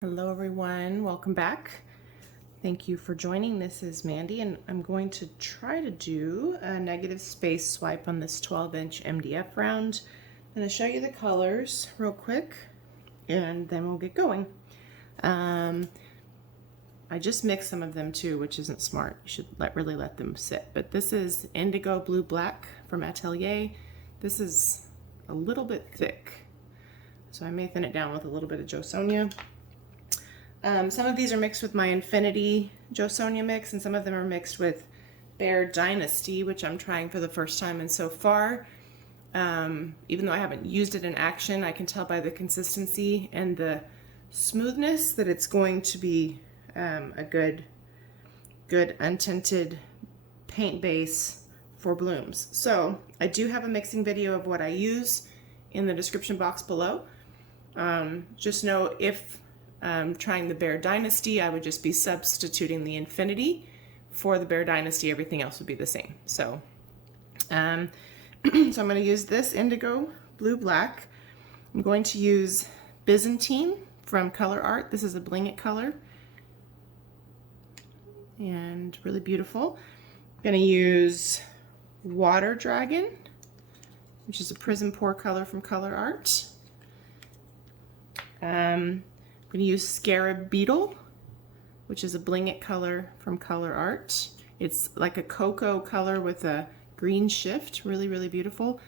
Hello everyone, welcome back. Thank you for joining. This is Mandy and I'm going to try to do a negative space swipe on this 12-inch MDF round. I'm going to show you the colors real quick and then we'll get going. I just mixed some of them too, which isn't smart. You should really let them sit. But this is Indigo Blue Black from Atelier. This is a little bit thick, so I may thin it down with a little bit of Sonja. Some of these are mixed with my Infinity Sonja mix, and some of them are mixed with Bear Dynasty, which I'm trying for the first time. And so far, even though I haven't used it in action, I can tell by the consistency and the smoothness that it's going to be a good untinted paint base for blooms. So I do have a mixing video of what I use in the description box below. Just know if trying the Bear Dynasty, I would just be substituting the Infinity for the Bear Dynasty. Everything else would be the same. So, so I'm going to use this Indigo Blue Black. I'm going to use Byzantine from Colourarte. This is a bling it color and really beautiful. I'm going to use Water Dragon, which is a PrizmPour color from Colourarte. I'm going to use Scarab Beatle, which is a bling it color from Colourarte. It's like a cocoa color with a green shift. Really, really beautiful.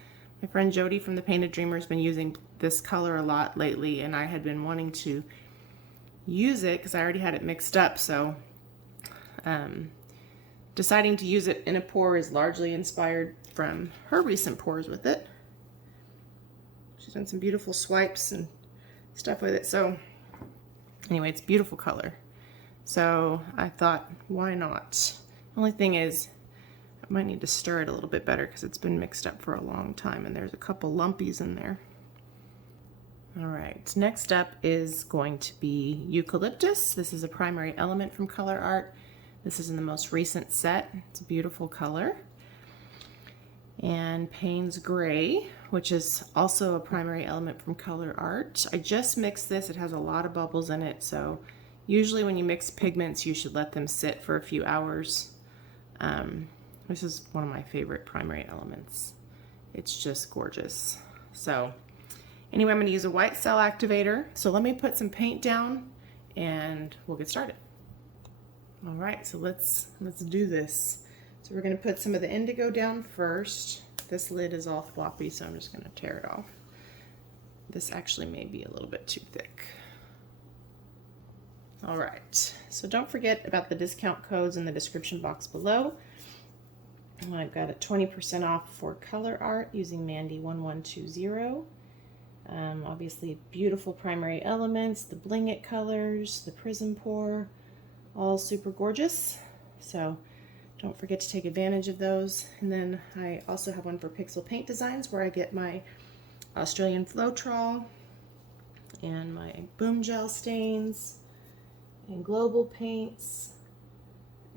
My friend Jody from the Painted Dreamer has been using this color a lot lately, and I had been wanting to use it because I already had it mixed up. So deciding to use it in a pour is largely inspired from her recent pours with it. She's done some beautiful swipes and stuff with it. So anyway, it's a beautiful color. So I thought, why not? Only thing is, I might need to stir it a little bit better because it's been mixed up for a long time and there's a couple lumpies in there. All right, next up is going to be Eucalyptus. This is a primary element from Colourarte. This is in the most recent set. It's a beautiful color. And Paynes Gray, which is also a primary element from Colourarte. I just mixed this. It has a lot of bubbles in it, so usually when you mix pigments, you should let them sit for a few hours. This is one of my favorite primary elements. It's just gorgeous. So anyway, I'm going to use a white cell activator. So let me put some paint down and we'll get started. All right, so let's do this. So we're going to put some of the indigo down first. This lid is all floppy, so I'm just going to tear it off. This actually may be a little bit too thick. All right, so don't forget about the discount codes in the description box below. I've got a 20% off for Colourarte using Mandy1120. Obviously beautiful primary elements, the bling it colors, the PrizmPour, all super gorgeous. So don't forget to take advantage of those. And then I also have one for Pixel Paint Designs where I get my Australian Floetrol and my Boom Gel stains and global paints.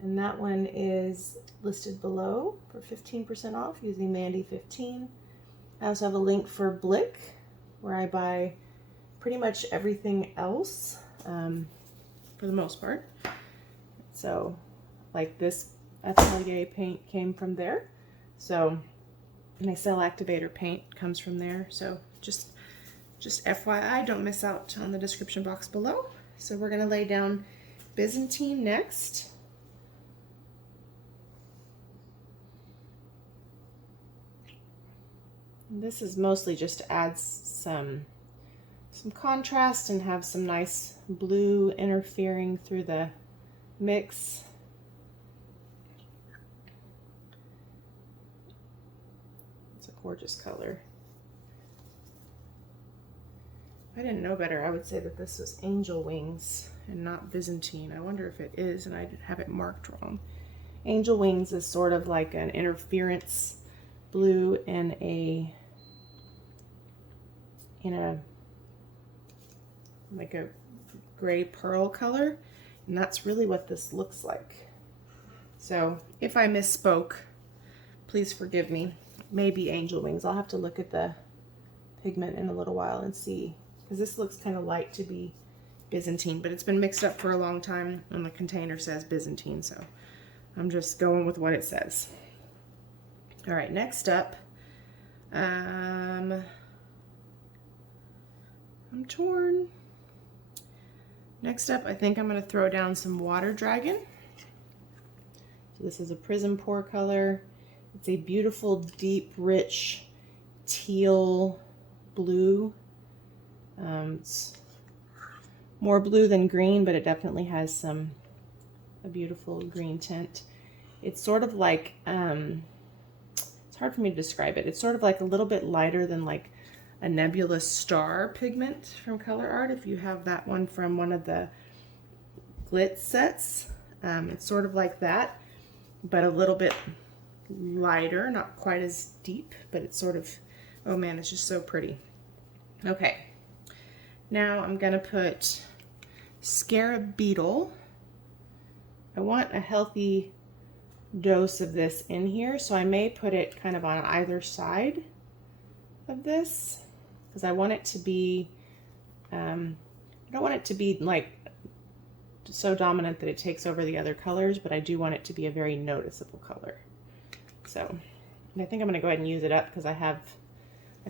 And that one is listed below for 15% off using Mandy15. I also have a link for Blick where I buy pretty much everything else for the most part. So like this Atelier paint came from there. So my cell activator paint comes from there. So just FYI, don't miss out on the description box below. So we're gonna lay down Byzantine next. And this is mostly just to add some contrast and have some nice blue interfering through the mix. It's a gorgeous color. If I didn't know better, I would say that this was Angel Wings and not Byzantine. I wonder if it is, and I have it marked wrong. Angel Wings is sort of like an interference blue in a like a gray pearl color, and that's really what this looks like. So if I misspoke, please forgive me. Maybe Angel Wings. I'll have to look at the pigment in a little while and see, because this looks kind of light to be Byzantine, but it's been mixed up for a long time and the container says Byzantine, so I'm just going with what it says. All right, next up, I'm torn. Next up, I think I'm going to throw down some Water Dragon. So this is a PrizmPour color. It's a beautiful, deep, rich teal blue. It's more blue than green, but it definitely has a beautiful green tint. It's sort of like, it's hard for me to describe it. It's sort of like a little bit lighter than like a nebulous star pigment from Colourarte. If you have that one from one of the Glitz sets, it's sort of like that, but a little bit lighter, not quite as deep, but it's sort of, oh man, it's just so pretty. Okay, now I'm gonna put Scarab Beatle. I want a healthy dose of this in here, so I may put it kind of on either side of this, because I want it to be, I don't want it to be like so dominant that it takes over the other colors, but I do want it to be a very noticeable color. So, and I think I'm going to go ahead and use it up because I've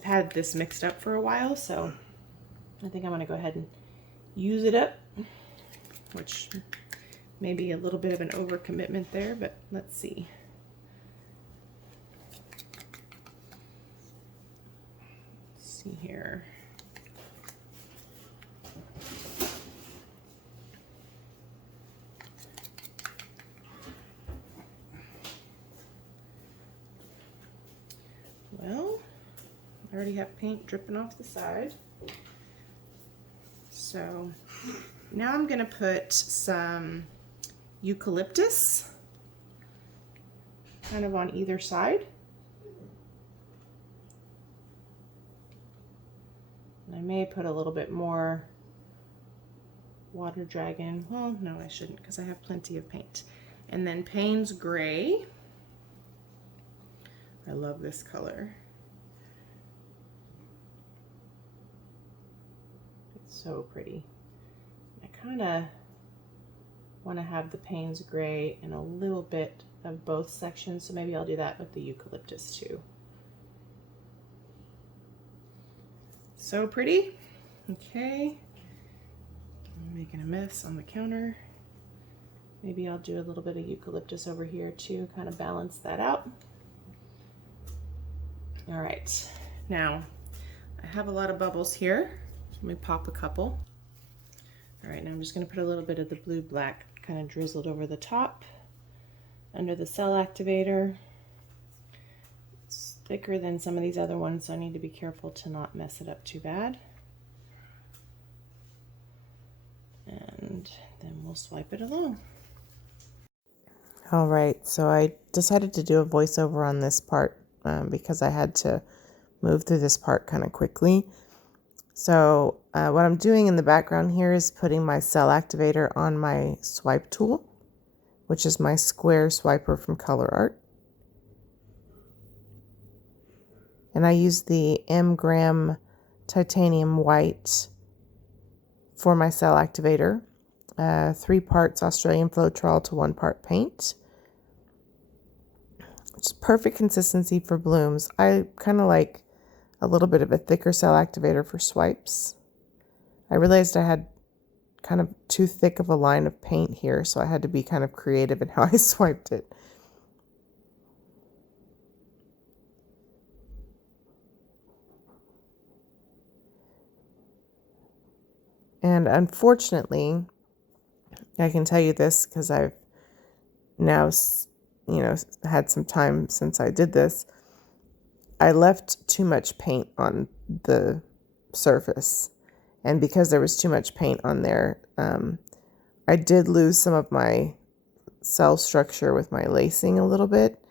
had this mixed up for a while, so I think I'm going to go ahead and use it up, which may be a little bit of an overcommitment there, but let's see. Let's see here. Well, I already have paint dripping off the side. So now I'm going to put some Eucalyptus kind of on either side. And I may put a little bit more Water Dragon. Well, no, I shouldn't because I have plenty of paint. And then Paynes Gray. I love this color. It's so pretty. I kind of want to have the Paynes Gray in a little bit of both sections, so maybe I'll do that with the Eucalyptus too. So pretty. Okay. I'm making a mess on the counter. Maybe I'll do a little bit of Eucalyptus over here too, kind of balance that out. All right, now I have a lot of bubbles here. Let me pop a couple. All right, now I'm just going to put a little bit of the blue black kind of drizzled over the top under the cell activator. It's thicker than some of these other ones, so I need to be careful to not mess it up too bad. And then we'll swipe it along. All right, so I decided to do a voiceover on this part because I had to move through this part kind of quickly. So what I'm doing in the background here is putting my cell activator on my swipe tool, which is my square swiper from Colourarte. And I use the M-Gram titanium white for my cell activator. 3 parts Australian Floetrol to 1 part paint. It's perfect consistency for blooms. I kind of like a little bit of a thicker cell activator for swipes. I realized I had kind of too thick of a line of paint here, so I had to be kind of creative in how I swiped it. And unfortunately, I can tell you this because I've now, had some time since I did this. I left too much paint on the surface, and because there was too much paint on there, I did lose some of my cell structure with my lacing a little bit.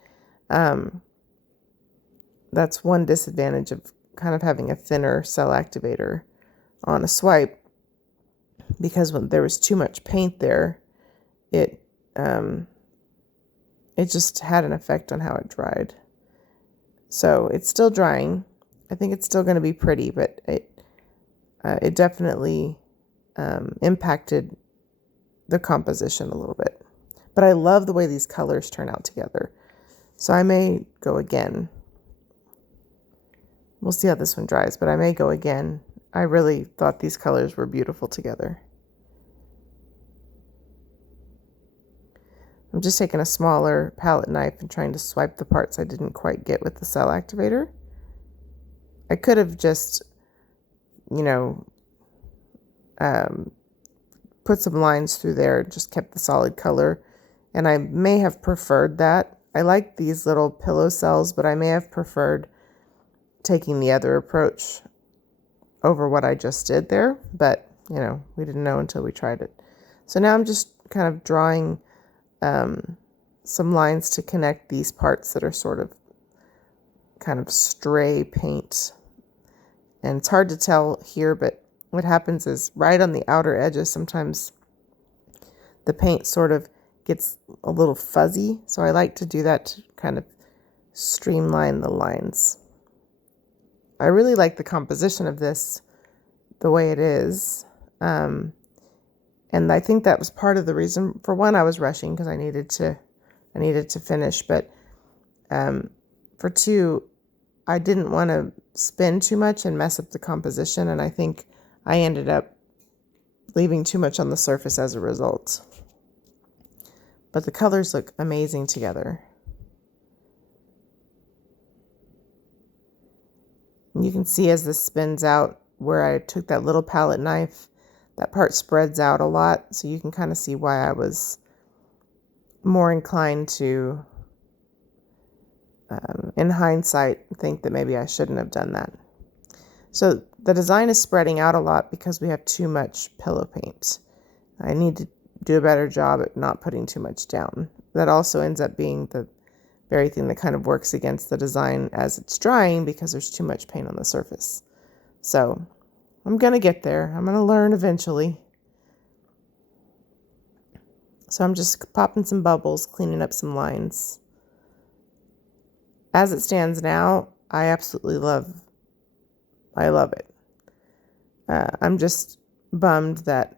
That's one disadvantage of kind of having a thinner cell activator on a swipe, because when there was too much paint there, it just had an effect on how it dried. So it's still drying. I think it's still going to be pretty, but it definitely impacted the composition a little bit. But I love the way these colors turn out together. So I may go again. We'll see how this one dries, but I may go again. I really thought these colors were beautiful together. I'm just taking a smaller palette knife and trying to swipe the parts I didn't quite get with the cell activator. I could have just, you know, put some lines through there, just kept the solid color, and I may have preferred that. I like these little pillow cells, but I may have preferred taking the other approach over what I just did there, but you know, we didn't know until we tried it. So now I'm just kind of drawing some lines to connect these parts that are sort of kind of stray paint. And it's hard to tell here, but what happens is right on the outer edges, sometimes the paint sort of gets a little fuzzy. So I like to do that to kind of streamline the lines. I really like the composition of this the way it is. And I think that was part of the reason. For one, I was rushing because I needed to finish, but for two, I didn't want to spin too much and mess up the composition, and I think I ended up leaving too much on the surface as a result. But the colors look amazing together. And you can see as this spins out where I took that little palette knife, that part spreads out a lot, so you can kind of see why I was more inclined to, in hindsight, think that maybe I shouldn't have done that. So the design is spreading out a lot because we have too much pillow paint. I need to do a better job at not putting too much down. That also ends up being the very thing that kind of works against the design as it's drying because there's too much paint on the surface. So I'm going to get there. I'm going to learn eventually. So I'm just popping some bubbles, cleaning up some lines. As it stands now, I absolutely love it. I'm just bummed that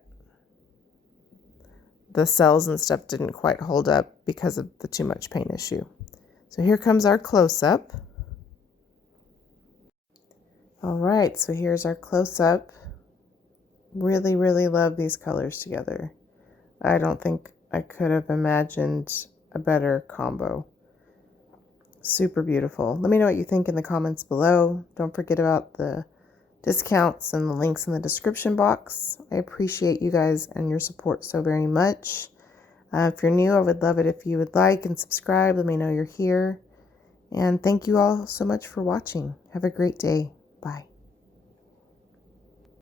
the cells and stuff didn't quite hold up because of the too much paint issue. So here comes our close-up. All right, so here's our close-up. Really, really love these colors together. I don't think I could have imagined a better combo. Super beautiful. Let me know what you think in the comments below. Don't forget about the discounts and the links in the description box. I appreciate you guys and your support so very much. If you're new, I would love it if you would like and subscribe. Let me know you're here. And thank you all so much for watching. Have a great day. Bye.